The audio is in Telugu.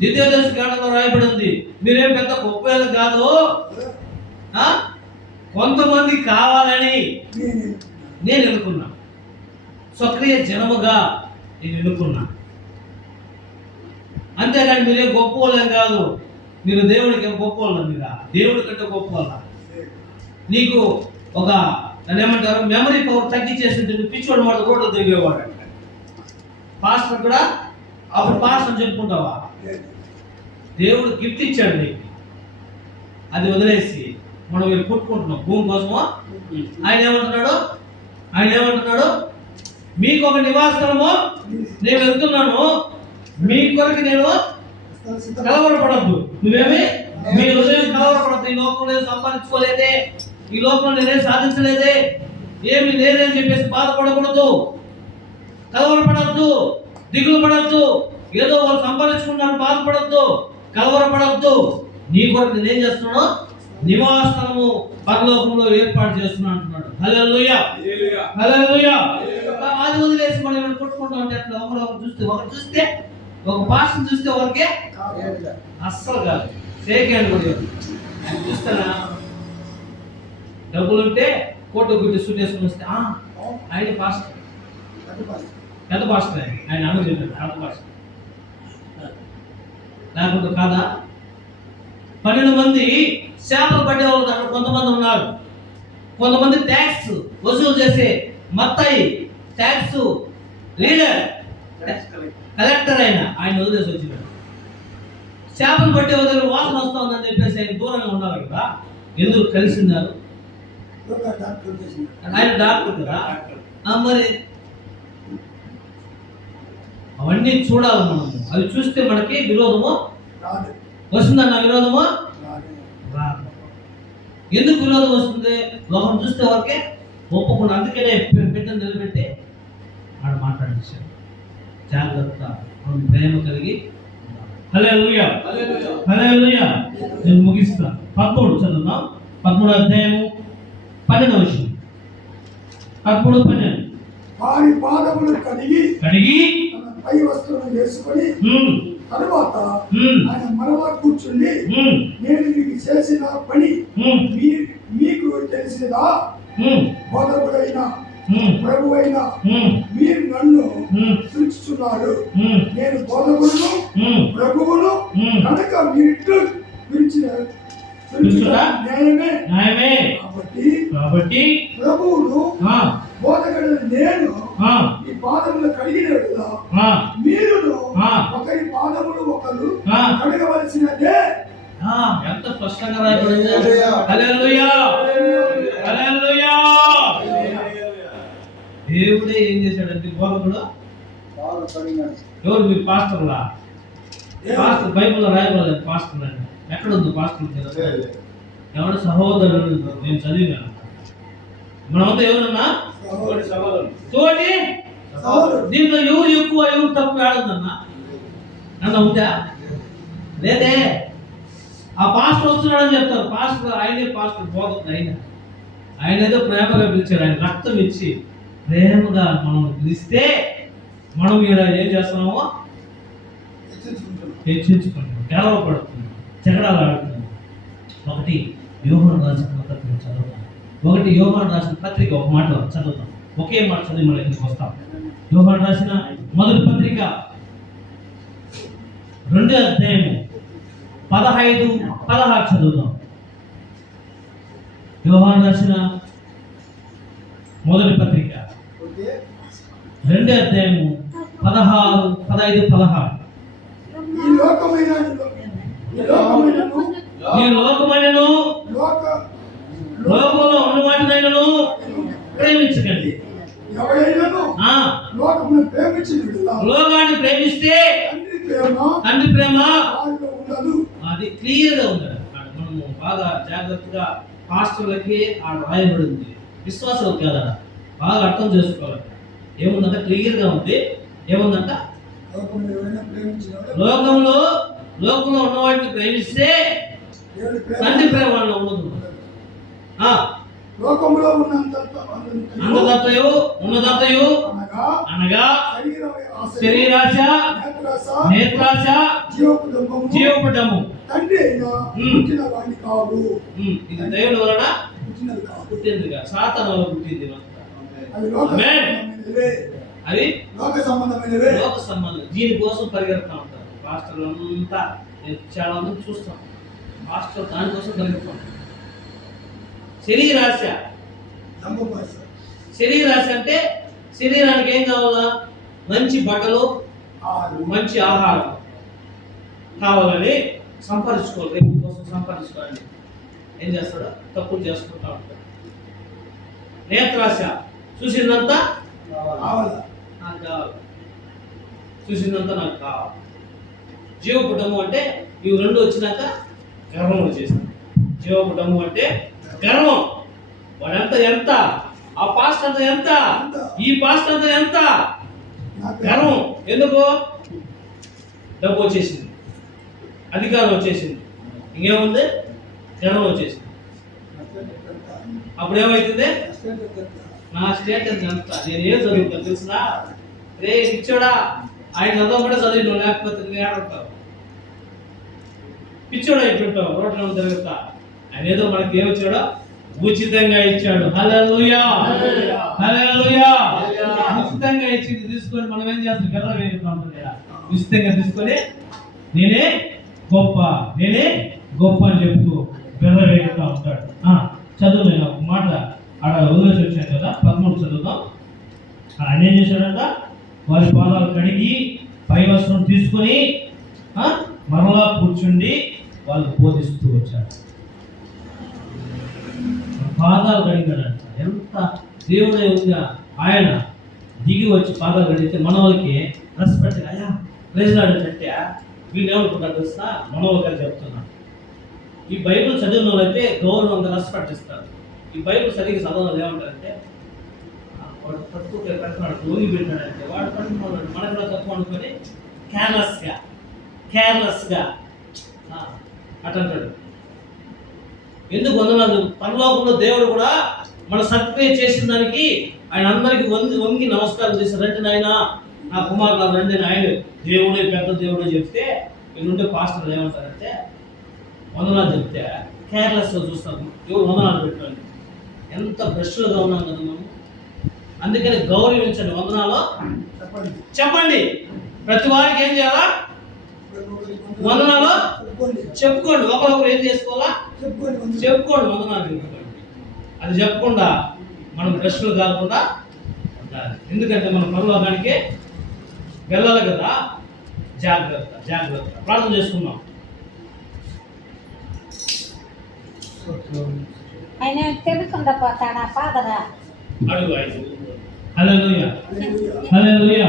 ద్వితీయోపదేశ కాండంలో రాయబడి ఉంది, మీరేం పెద్ద గొప్ప కాదు, కొంతమంది కావాలని నేను ఎన్నుకున్నా, స్వక్రియ జనముగా నేను ఎన్నుకున్నా. అంతేగాని మీరేం గొప్ప వాళ్ళేం కాదు, మీరు దేవుడికి ఏం గొప్ప వాళ్ళ, మీరా దేవుడి కంటే గొప్ప వాళ్ళ. నీకు ఒక దాన్ని ఏమంటారు, మెమరీ పవర్ తగ్గించేసింది, పిచ్చోడు మాట రోడ్లు తిరిగేవాడు. పాస్టర్ కూడా అప్పుడు పాస్టర్ అని చెప్పుకుంటావా? దేవుడు గిఫ్ట్ ఇచ్చాడు నీకు, అది వదిలేసి మనం వీళ్ళు పుట్టుకుంటున్నాం భూమి కోసమో. ఆయన ఏమంటున్నాడు, మీకు ఒక నివాసము నేను వెళ్తున్నాను, మీ కొరకు నేను కలవరపడద్దు. నువ్వేమి మీ హృదయం కలవరపడద్దు. ఈ లోకంలో సంపాదించుకోలేదే, ఈ లోకంలో నేనేం సాధించలేదే, ఏమి లేదని చెప్పేసి బాధపడకూడదు, కలవరపడద్దు, దిగులు పడద్దు. ఏదో వాళ్ళు సంపాదించుకున్నారు బాధపడద్దు, కలవరపడద్దు. నీ కొరకు నేనేం చేస్తున్నాను, నివాసము పరలోకంలో ఏర్పాటు చేస్తున్నాను అంటున్నాడు. హల్లెలూయా, హల్లెలూయా. అది వదిలేసి మనం ఏమైనా కొట్టుకుంటాం అంటే అట్లా ఒకరు చూస్తే ఒక పాస్టర్ చూస్తే ఒకరికే అస్సలు కాదు. షేక్ హ్యాండ్ కూడా చూస్తానా, డబ్బులు ఉంటే కోట గుడ్డి సూట్ వేసుకుని వస్తే ఆయన పాస్టర్, పెద్ద పాస్టర్, ఆయన అన్న చెప్పాడు పెద్ద పాస్టర్ లేకుంటే కాదా. 12 మంది చేపలు పట్టేవాళ్ళు అక్కడ కొంతమంది ఉన్నారు. కొంతమంది ట్యాక్స్ వసూలు చేసే మత్తాయి ట్యాక్స్ లీడర్ కలెక్టర్ ఆయన వదిలేసి వచ్చినాడు. చేపలు పట్టే వదిలి వాసన వస్తుందని చెప్పేసి ఆయన దూరంగా ఉన్నారు కదా. ఎందుకు కలిసిన్నారు? ఆయన డాక్టర్ కదా. మరి అవన్నీ చూడాలి మనము. అవి చూస్తే మనకి విరోధము వస్తుందన్న, విరోధము రాదు. ఎందుకు విరోధం వస్తుంది? లోకం చూస్తే వరకే ఒప్పుకున్నా. అందుకనే బిడ్డను నిలబెట్టి ఆడ మాట్లాడించాడు. జాగ్రత్త, ప్రేమ కలిగి. హల్లెలూయా, హల్లెలూయా. నేను ముగిస్తా. 13 చదువుదాం. 13వ అధ్యాయము 12వ వచనం. 13:12. వారి పాదములు కడిగి పై వస్త్రము వేసుకొని తరువాత ఆయన మనవ కూర్చుండి, నేను మీకు చేసిన పని మీకు తెలిసినదా? బోధకుడైన ప్రభువైన మీరు నన్ను పిలుచుచున్నారు. నేను బోధకుడును ప్రభువును కనుక మీరిట్లు న్యాయమే. కాబట్టి ప్రభువును బోధకుడు నేను ఈ పాదములు కడిగినట్లుగా మీరును ఒకరి పాదములు ఒకరు కడగవలసినదే. ఎంత స్పష్టంగా రాయబడింది. హల్లెలూయా, హల్లెలూయా. దేవుడే ఏం చేశాడంటే బోధకుడు ఎవరు? మీరు పాస్టర్లా? పాస్టర్ బైబిల్లో రాయబడలేదు పాస్టర్ అని. ఎక్కడ ఉంది పాస్టర్? ఎవరు? సహోదరుడు. నేను చదివినాను. మనమంతా ఎవరన్నా తోటి. దీంట్లో ఎవరు ఎక్కువ ఎవరు తక్కువ ఆడుందన్నా అన్న ఉందా? లేదే. ఆ పాస్టర్ వస్తున్నాడని చెప్తారు. పాస్టర్ ఆయనే పాస్టర్, బోధకుడు ఆయన ఏదో ప్రేమగా పిలిచాడు. ఆయన రక్తం ఇచ్చి ప్రేమగా మనం పిలిస్తే మనం ఇలా ఏం చేస్తున్నామో హెచ్చించుకుంటాం, గెలవపడుతున్నాం, జగడాలు ఆడుతున్నాం. ఒకటి యోహాను రాసిన పత్రిక చదువుతాం. యోహాను రాసిన పత్రిక ఒక మాట చదువుతాం. ఒకే మాట చదివి మళ్ళీ ఇంటికి వస్తాం. యోహాను రాసిన మొదటి పత్రిక 2వ అధ్యాయము 15-16 చదువుతాం. యోహాను రాసిన మొదటి పత్రిక 2వ అధ్యాయము 15-16. ఈ లోకమైనను లోకంలో ఉన్న వాటినైనను ప్రేమించకండి. లోకాన్ని ప్రేమిస్తే తండ్రి ప్రేమ అది క్లియర్ గా ఉంది. మనము బాగా జాగ్రత్తగా పాస్టర్లకి ఆడ రాయబడి ఉంది. విశ్వాసం కదా బాగా అర్థం చేసుకోవాలి. ఏముందంట? క్లియర్ గా ఉంది. ఏముందంట? లోకంలో ఉన్న వాటిని ప్రేమిస్తే తండ్రి ప్రేమ వాళ్ళలో ఉండదు. లోకంలో ఉన్నదతయు అనగా శరీరాశ, నేత్రాశ, జీవపడము తండ్రి అయినా పుట్టిన వాడిని కాదు. ఇది దేవుని వలన పుట్టినది కాదు. పుట్టిందిగా, సాతాను వలన పుట్టింది. అది లోక ఆమేన్. సంబంధమైనవే. అది లోక సంబంధమైనవే. లోక సంబంధం. దీనికోసం పరిగెడతా ఉంటారు పాస్టర్లు అంతా. నేను చాలా మంది చూస్తాను, పాస్టర్ దానికోసం పరిగెడతాం. శరీరాశ, దంభ భాష. శరీరాశ అంటే శరీరానికి ఏం కావాలా? మంచి బట్టలు, మంచి ఆహారం కావాలని సంపాదించుకోవాలి. దేవుని కోసం సంపాదించుకోవాలని ఏం చేస్తాడో తప్పులు చేసుకుంటా ఉంటాడు. నేత్రాశ, చూసిందంతా కావాలా? నాకు కావాలి, చూసిందంతా నాకు కావాలి. జీవపుటము అంటే ఇవి రెండు వచ్చినాక గర్వం వచ్చేసింది. జీవపుటము అంటే గర్వం. వాడంతా ఎంత, ఆ పాస్ట్ అంతా ఎంత, ఈ పాస్ట్ అంతా ఎంత, గర్వం. ఎందుకు? డబ్బు వచ్చేసింది, అధికారం వచ్చేసింది, ఇంకేముంది? గర్వం వచ్చేసింది. అప్పుడు ఏమవుతుంది? నా స్టేటస్ ఎంత, నేను ఏం చదువుతాను తెలుసునా? రే పిచ్చోడా, ఆయన చదవకుండా చదివినావు, లేకపోతే నేను ఆడుంటావు. పిచ్చోడా ఇట్టుంటావు, రోడ్లో తిరుగుతా. ఆయన ఏదో మనకి ఏమొచ్చాడో ఉచితంగా ఇచ్చాడు. హల్లెలూయా, హల్లెలూయా. ఉచితంగా ఇచ్చింది తీసుకొని మనం ఏం చేస్తాం? గర్వ వేరుతాం. ఉచితంగా తీసుకొని నేనే గొప్ప, నేనే గొప్ప అని చెప్తూ గర్వ వేరుతూ ఉంటాడు. చదువు, నేను ఒక మాట ఆడ వదిలేసి వచ్చాను కదా, 13 చదువుదాం. ఆయన ఏం చేశాడంట? వారి పాదాలు కడిగి పై వస్త్రం తీసుకొని మరలా కూర్చుండి వాళ్ళకు బోధిస్తూ వచ్చాడు. పాదాలు కడిగాడంట. ఎంత దేవుడే ఉందా! ఆయన దిగి వచ్చి పాదాలు కడిగితే మన వాళ్ళకి రెస్పెక్ట్. అయ్యా ప్రెసిడెంట్ వీళ్ళు ఏమనుకుంటారు తెలుసా? మనోళ్ళు గారు చెప్తున్నా, ఈ బైబిల్ చదివిన వాళ్ళైతే గౌరవంగా రెస్పెక్ట్ ఇస్తారు. ఈ బైబిల్ సరిగ్గా చదవడం ఏమంటారంటే, వాడు పట్టుకుంటే పెడుతున్నాడు, లోగి పెట్టాడంటే వాడు పట్టుకున్నాడు, మనకు కూడా తక్కువ అనుకొని కేర్లెస్గా అటంటాడు. ఎందుకు వందనాలు? పరలోకంలో దేవుడు కూడా మన సర్టిఫికేట్ చేసిన దానికి ఆయన అందరికి వంగి నమస్కారం చేసి, రండి నాయన నా కుమారులు రండి, ఆయన దేవుడే పెద్ద దేవుడే చెప్తే వీళ్ళుంటే పాస్టర్లు ఏమంటారంటే వందనాలు చెప్తే కేర్లెస్గా చూస్తాము. ఎవరు వందనాలు పెట్టండి, ఎంత బ్రష్లుగా ఉన్నాం కదా మనం. అందుకని గౌరవించండి, వందనాలు చెప్పండి. ప్రతి వారికి ఏం చేయాలా? వందనాలు చెప్పుకోండి. ఒకరొకరు ఏం చేసుకోవాలా? చెప్పుకోండి, వందనాలు చెప్పుకోండి. అది చెప్పకుండా మనం బ్రష్లు కాకుండా ఉండాలి. ఎందుకంటే మనం పరలోకానికి వెళ్ళాలి కదా. జాగ్రత్త, జాగ్రత్త. ప్రార్థన చేసుకున్నాం. ఆయన తెలుసుకుందా పోతాడా పాదరా అడుగు. హల్లెలూయా, హల్లెలూయా.